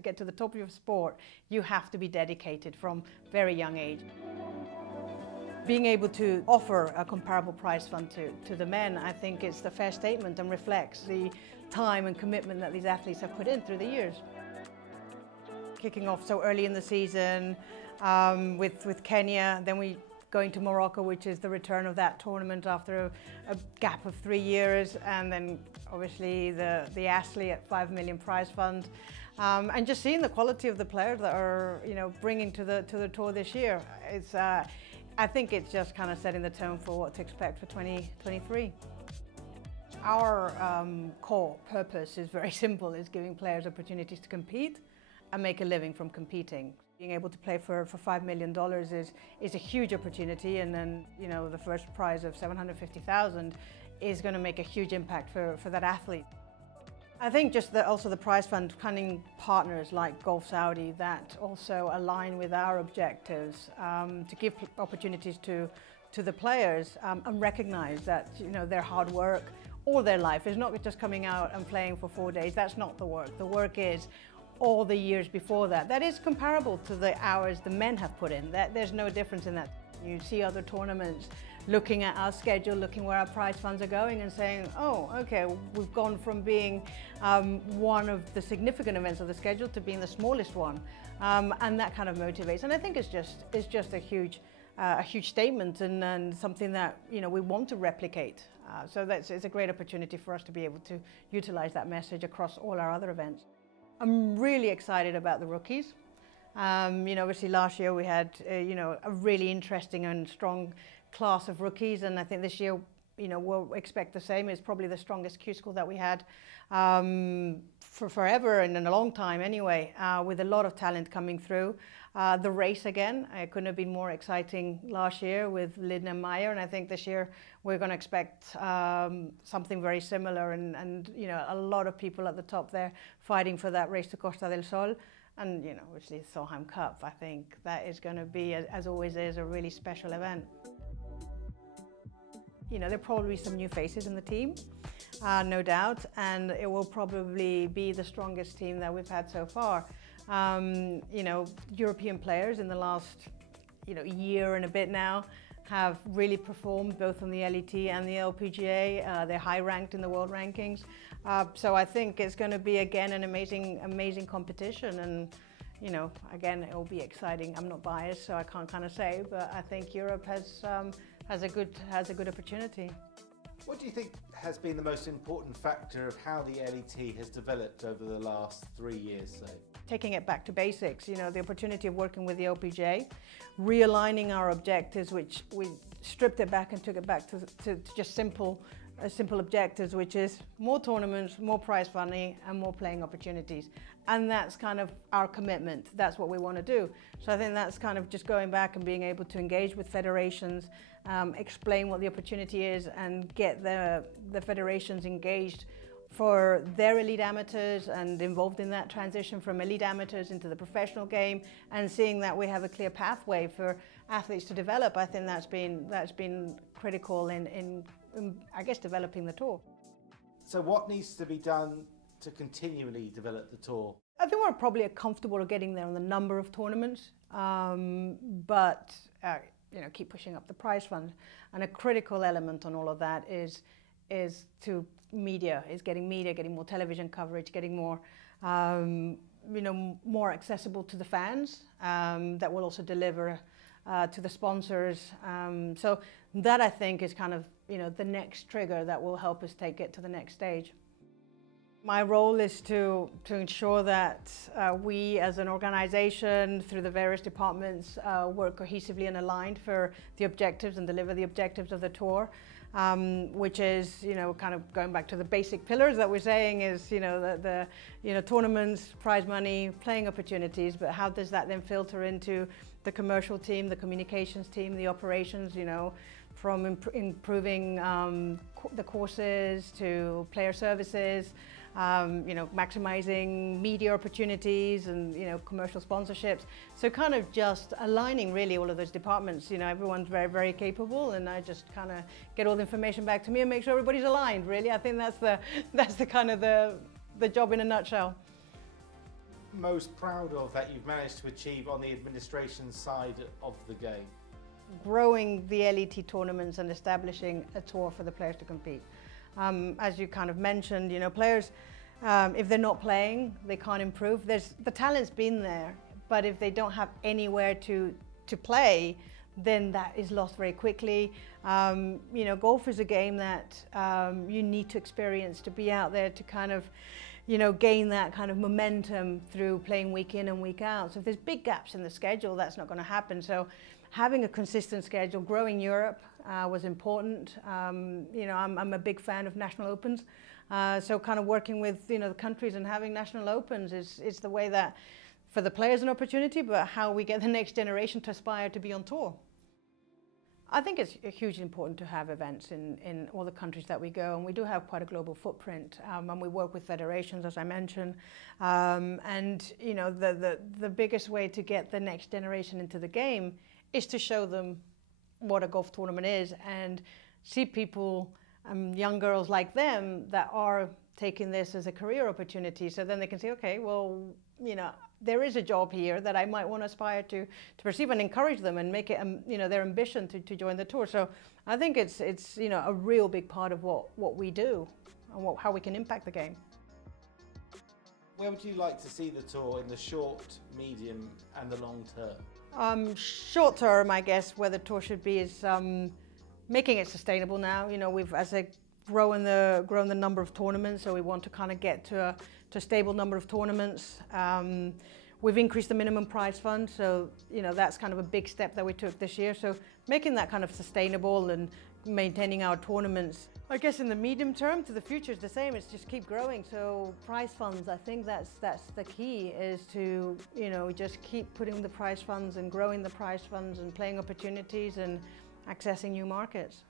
To get to the top of your sport, you have to be dedicated from very young age. Being able to offer a comparable prize fund to the men, I think it's the fair statement and reflects the time and commitment that these athletes have put in through the years. Kicking off so early in the season with Kenya, then we going to Morocco, which is the return of that tournament after a gap of 3 years, and then obviously the athlete at 5 million prize fund, and just seeing the quality of the players that are bringing to the tour this year. It's I think it's just kind of setting the tone for what to expect for 2023. Our core purpose is very simple: is giving players opportunities to compete and make a living from competing. Being able to play for $5 million is a huge opportunity, and then the first prize of $750,000 is going to make a huge impact for that athlete. I think just also the prize fund funding partners like Gulf Saudi that also align with our objectives to give opportunities to the players and recognize that their hard work all their life is not just coming out and playing for 4 days. That's not the work. The work is all the years before that. That is comparable to the hours the men have put in. There's no difference in that. You see other tournaments looking at our schedule, looking where our prize funds are going and saying, oh, okay, we've gone from being one of the significant events of the schedule to being the smallest one. And that kind of motivates. And I think it's just a huge statement and something that we want to replicate. So it's a great opportunity for us to be able to utilize that message across all our other events. I'm really excited about the rookies. Obviously last year we had a really interesting and strong class of rookies, and I think this year we'll expect the same. It's probably the strongest Q school that we had for forever and in a long time anyway, with a lot of talent coming through. The race again, it couldn't have been more exciting last year with Lydna and Meyer, and I think this year we're going to expect something very similar, and a lot of people at the top there fighting for that race to Costa del Sol. And obviously the Solheim Cup, I think that is going to be, as always is, a really special event. There'll probably be some new faces in the team, no doubt, and it will probably be the strongest team that we've had so far. European players in the last year and a bit now have really performed both on the LET and the LPGA. They're high ranked in the world rankings. So I think it's going to be again an amazing competition, and again it will be exciting. I'm not biased, so I can't kind of say, but I think Europe has a good opportunity. What do you think has been the most important factor of how the LET has developed over the last 3 years, say? Taking it back to basics, the opportunity of working with the LPGA, realigning our objectives, which we stripped it back and took it back to just simple objectives, which is more tournaments, more prize money, and more playing opportunities. And that's kind of our commitment. That's what we want to do. So I think that's kind of just going back and being able to engage with federations, explain what the opportunity is, and get the federations engaged for their elite amateurs and involved in that transition from elite amateurs into the professional game, and seeing that we have a clear pathway for athletes to develop. I think that's been critical in I guess developing the tour. So what needs to be done to continually develop the tour? I think we're probably comfortable getting there on the number of tournaments, but keep pushing up the prize fund. And a critical element on all of that is getting more television coverage, getting more more accessible to the fans, that will also deliver to the sponsors. So that I think is kind of the next trigger that will help us take it to the next stage. My role is to ensure that we as an organization, through the various departments, work cohesively and aligned for the objectives and deliver the objectives of the tour, which is, kind of going back to the basic pillars that we're saying is, the tournaments, prize money, playing opportunities, but how does that then filter into the commercial team, the communications team, the operations, from improving the courses to player services, maximizing media opportunities and, commercial sponsorships. So kind of just aligning really all of those departments. Everyone's very, very capable, and I just kind of get all the information back to me and make sure everybody's aligned, really. I think that's the kind of the job in a nutshell. most proud of that you've managed to achieve on the administration side of the game? Growing the LET tournaments and establishing a tour for the players to compete. As you kind of mentioned, players, if they're not playing, they can't improve. The talent's been there, but if they don't have anywhere to play, then that is lost very quickly. Golf is a game that you need to experience to be out there to kind of, gain that kind of momentum through playing week in and week out. So if there's big gaps in the schedule, that's not going to happen. So having a consistent schedule, growing Europe was important. I'm a big fan of national opens. So kind of working with, the countries and having national opens is the way that, for the players, an opportunity, but how we get the next generation to aspire to be on tour. I think it's hugely important to have events in all the countries that we go, and we do have quite a global footprint, and we work with federations, as I mentioned, the biggest way to get the next generation into the game is to show them what a golf tournament is and see people, young girls like them, that are taking this as a career opportunity, so then they can say, okay, well, there is a job here that I might want to aspire to pursue, and encourage them and make it, their ambition to join the tour. So I think it's a real big part of what we do and how we can impact the game. Where would you like to see the tour in the short, medium, and the long term? Short term, I guess, where the tour should be is making it sustainable now. We've, as I grown the number of tournaments, so we want to kind of get to a stable number of tournaments. We've increased the minimum prize fund, so that's kind of a big step that we took this year. So making that kind of sustainable and maintaining our tournaments. I guess in the medium term, to the future is the same. It's just keep growing. So prize funds, I think that's the key, is to just keep putting the prize funds and growing the prize funds and playing opportunities and accessing new markets.